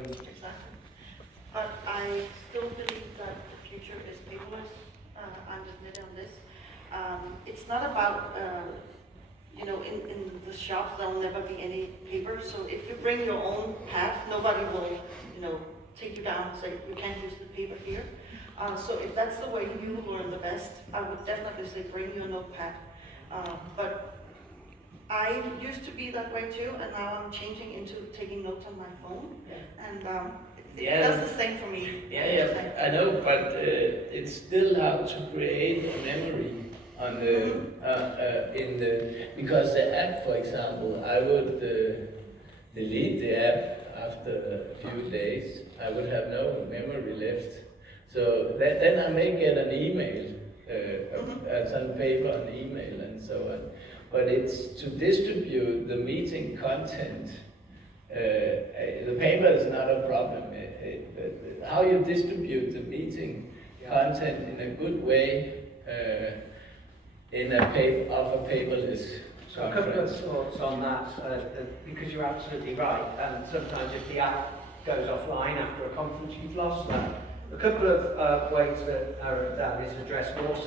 Exactly. But I still believe that the future is paperless. I'm with on this. It's not about, in the shops there will never be any paper. So if you bring your own pad, nobody will, take you down and say you can't use the paper here. So if that's the way you learn the best, I would definitely say bring your notepad. But I used to be that way too, and now I'm changing into taking notes on my phone. Yeah. And it does the same for me. Yeah, I know, but it's still hard to create a memory on the because the app, for example, I would delete the app after a few days. I would have no memory left. So then I may get an email, some paper, an email, and so on. But it's to distribute the meeting content. The paper is not a problem. How you distribute the meeting content in a good way in a paperless So a couple of thoughts on that, because you're absolutely right. And sometimes if the app goes offline after a conference, you've lost that. A couple of ways that EventAnne is addressed more so